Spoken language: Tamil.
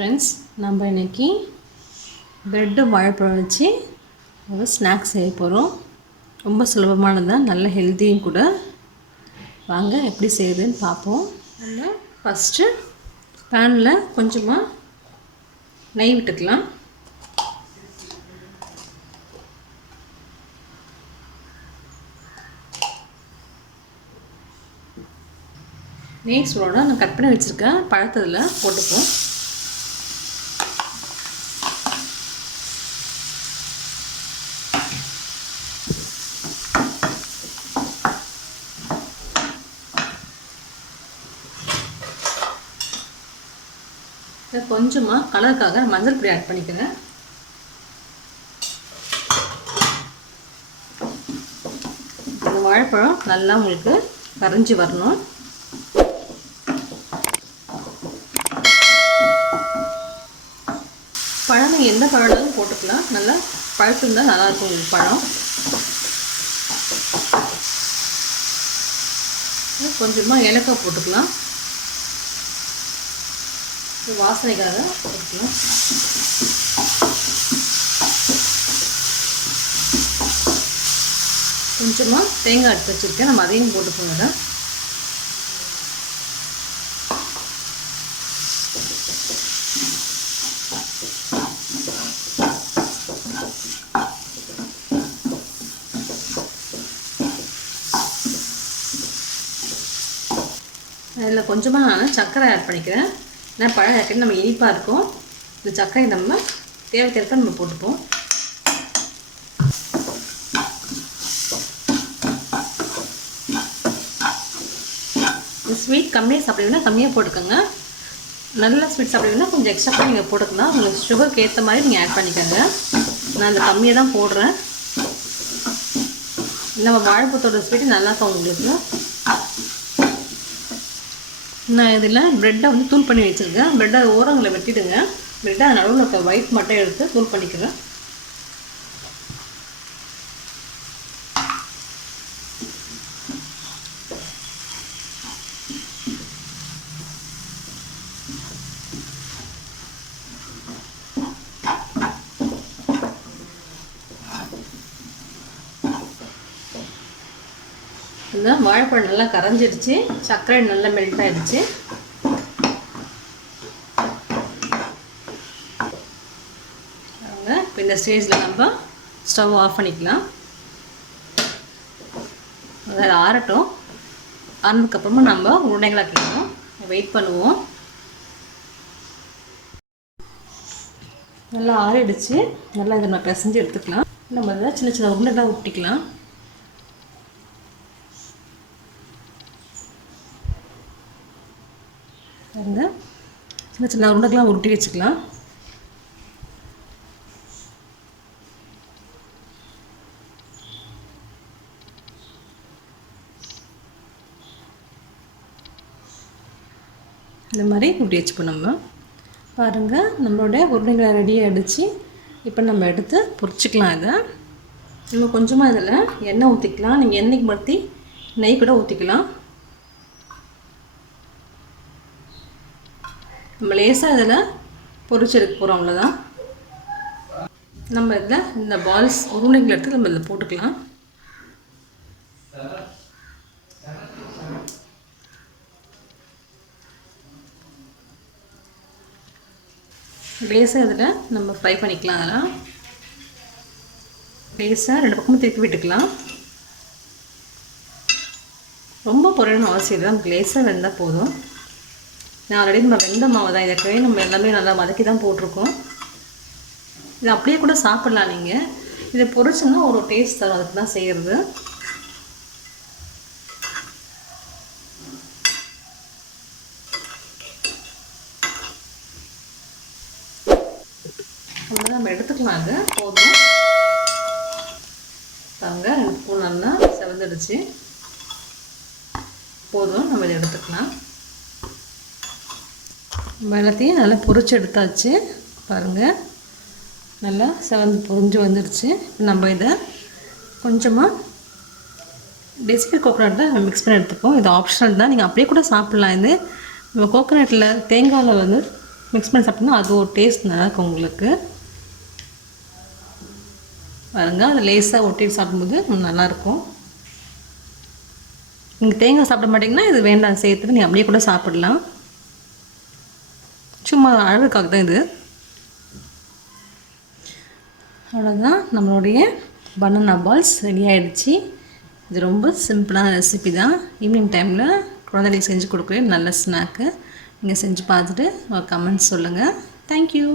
ஃப்ரெண்ட்ஸ், நம்ம இன்றைக்கி ப்ரெட்டு வாழைப்பழம் வச்சு ஒரு ஸ்நாக்ஸ் செய்ய போகிறோம். ரொம்ப சுலபமானதான், நல்ல ஹெல்த்தியும் கூட. வாங்க எப்படி செய்யுதுன்னு பார்ப்போம். நம்ம ஃபஸ்ட்டு பேனில் கொஞ்சமாக நெய் விட்டுக்கலாம். நெய் சூடோட நான் கட் பண்ணி வச்சுருக்கேன் பழத்ததில் போட்டுப்போம். கொஞ்சமாக கலருக்காக மஞ்சள் பொடி ஆட் பண்ணிக்கிறேன். இந்த வாழைப்பழம் நல்லா உங்களுக்கு கரைஞ்சி வரணும். பழம் நீங்கள் எந்த பழம் போட்டுக்கலாம், நல்லா பழுத்துருந்தால் நல்லாயிருக்கும் உங்களுக்கு பழம். கொஞ்சமாக ஏலக்காய் போட்டுக்கலாம், வாசனைக்காக போட்டுக்கலாம். கொஞ்சமாக தேங்காய் எடுத்து வச்சுருக்கேன், நம்ம அதையும் போட்டுக்கோங்க. அதில் கொஞ்சமாக நான் சர்க்கரை ஆட் பண்ணிக்கிறேன். ஏன்னா பழம் ஏற்கனவே நம்ம இனிப்பாக இருக்கும். இந்த சர்க்கரை நம்ம தேவைக்கேற்ப நம்ம போட்டுப்போம். ஸ்வீட் கம்மியாக சாப்பிடுவீங்கன்னா கம்மியாக போட்டுக்கோங்க. நல்ல ஸ்வீட் சாப்பிடுவீங்கன்னா கொஞ்சம் எக்ஸ்ட்ரா நீங்கள் போட்டுக்கலாம். உங்களுக்கு சுகருக்கு ஏற்ற மாதிரி நீங்கள் ஆட் பண்ணிக்கோங்க. நான் அந்த கம்மியாக தான் போடுறேன். நம்ம வாழைப்பழத்தோட ஸ்வீட்டு நல்லாயிருக்கும் உங்களுக்கு. நான் இதில் ப்ரெட்டை வந்து தூள் பண்ணி வச்சுருக்கேன். ப்ரெட்டை ஓரங்களை வெட்டிடுங்க. ப்ரெட்டை நடுவில் இருக்க ஒயிட் மட்டும் எடுத்து தூள் பண்ணிக்கிறேன். இந்த வாழைப்பழம் நல்லா கரைஞ்சிடுச்சு, சர்க்கரை நல்லா மெல்ட் ஆகிடுச்சு. இப்போ இந்த ஸ்டேஜில் நம்ம ஸ்டவ் ஆஃப் பண்ணிக்கலாம். அதை ஆறட்டும். ஆறுனதுக்கப்புறமா நம்ம உருண்டைகளாக்கிக்கணும். வெயிட் பண்ணுவோம். நல்லா ஆறிடுச்சு. நல்லா இதை நம்ம பிசைஞ்சு எடுத்துக்கலாம். நம்ம இதை சின்ன சின்ன உருண்டைகளாக ஊட்டிக்கலாம். சின்ன சின்ன உருண்டைகள்லாம் உருட்டி வச்சுக்கலாம். இந்த மாதிரி உருட்டி வச்சுப்போம். நம்ம பாருங்கள், நம்மளோட உருண்டைகளை ரெடி ஆகிடுச்சு. இப்போ நம்ம எடுத்து பொரிச்சிக்கலாம். இதை நம்ம கொஞ்சமாக இதில் எண்ணெய் ஊற்றிக்கலாம். நீங்கள் எண்ணெய்க்கு மாற்றி நெய் கூட ஊற்றிக்கலாம். நம்ம லேசாக இதில் பொரிச்சு எடுக்க போகிறோம், அவ்வளோதான். நம்ம இதில் இந்த பால்ஸ் உருண்டைகள் எடுத்து நம்ம இதில் போட்டுக்கலாம். லேசாக இதில் நம்ம ஃப்ரை பண்ணிக்கலாம். அதெல்லாம் லேசாக ரெண்டு பக்கமும் திருப்பி விட்டுக்கலாம். ரொம்ப பொரியணும் அவசியம் இல்லை, நமக்கு லேசாக வெந்தால் போதும். நான் ஆல்ரெடி நம்ம வெந்த மாவு தான் இதற்கவே நம்ம எல்லாமே நல்லா வதக்கி தான் போட்டிருக்கோம். இது அப்படியே கூட சாப்பிட்லாம். நீங்கள் இதை பொரிச்சோம்னா ஒரு டேஸ்ட் தரும், அதுக்கு தான் செய்கிறது. நம்ம எடுத்துக்கலாம். அது போதும். பாருங்க, 2 ஸ்பூன் நல்லா செவந்துடுச்சு. போதும், நம்ம இதை எடுத்துக்கலாம். எல்லாத்தையும் நல்லா பொரிச்சு எடுத்தாச்சு. பாருங்கள், நல்லா செவந்து பொரிஞ்சு வந்துடுச்சு. நம்ம இதை கொஞ்சமாக டெசிகேட் கோகோனட்டை மிக்ஸ் பண்ணி எடுத்துப்போம். இது ஆப்ஷனல் தான், நீங்கள் அப்படியே கூட சாப்பிட்லாம். இது நம்ம கோகோனட்டில் தேங்காயில் வந்து மிக்ஸ் பண்ணி சாப்பிட்டோம்னா அது ஒரு டேஸ்ட் நல்லாயிருக்கும் உங்களுக்கு. பாருங்க, அது லேஸாக ஒட்டிட்டு சாப்பிடும்போது நல்லாயிருக்கும். நீங்கள் தேங்காய் சாப்பிட மாட்டிங்கன்னா இது வேண்டாம் சேர்த்துட்டு நீங்கள் அப்படியே கூட சாப்பிடலாம். சும்மா அழகுக்காக தான் இது. அவ்வளோதான், நம்மளுடைய பனானா பால்ஸ் ரெடி ஆகிடுச்சு. இது ரொம்ப சிம்பிளான ரெசிபி தான். ஈவினிங் டைமில் குழந்தைகளுக்கு செஞ்சு கொடுக்குற நல்ல ஸ்நாக்கு. நீங்கள் செஞ்சு பார்த்துட்டு ஒரு கமெண்ட்ஸ் சொல்லுங்கள். தேங்க்யூ.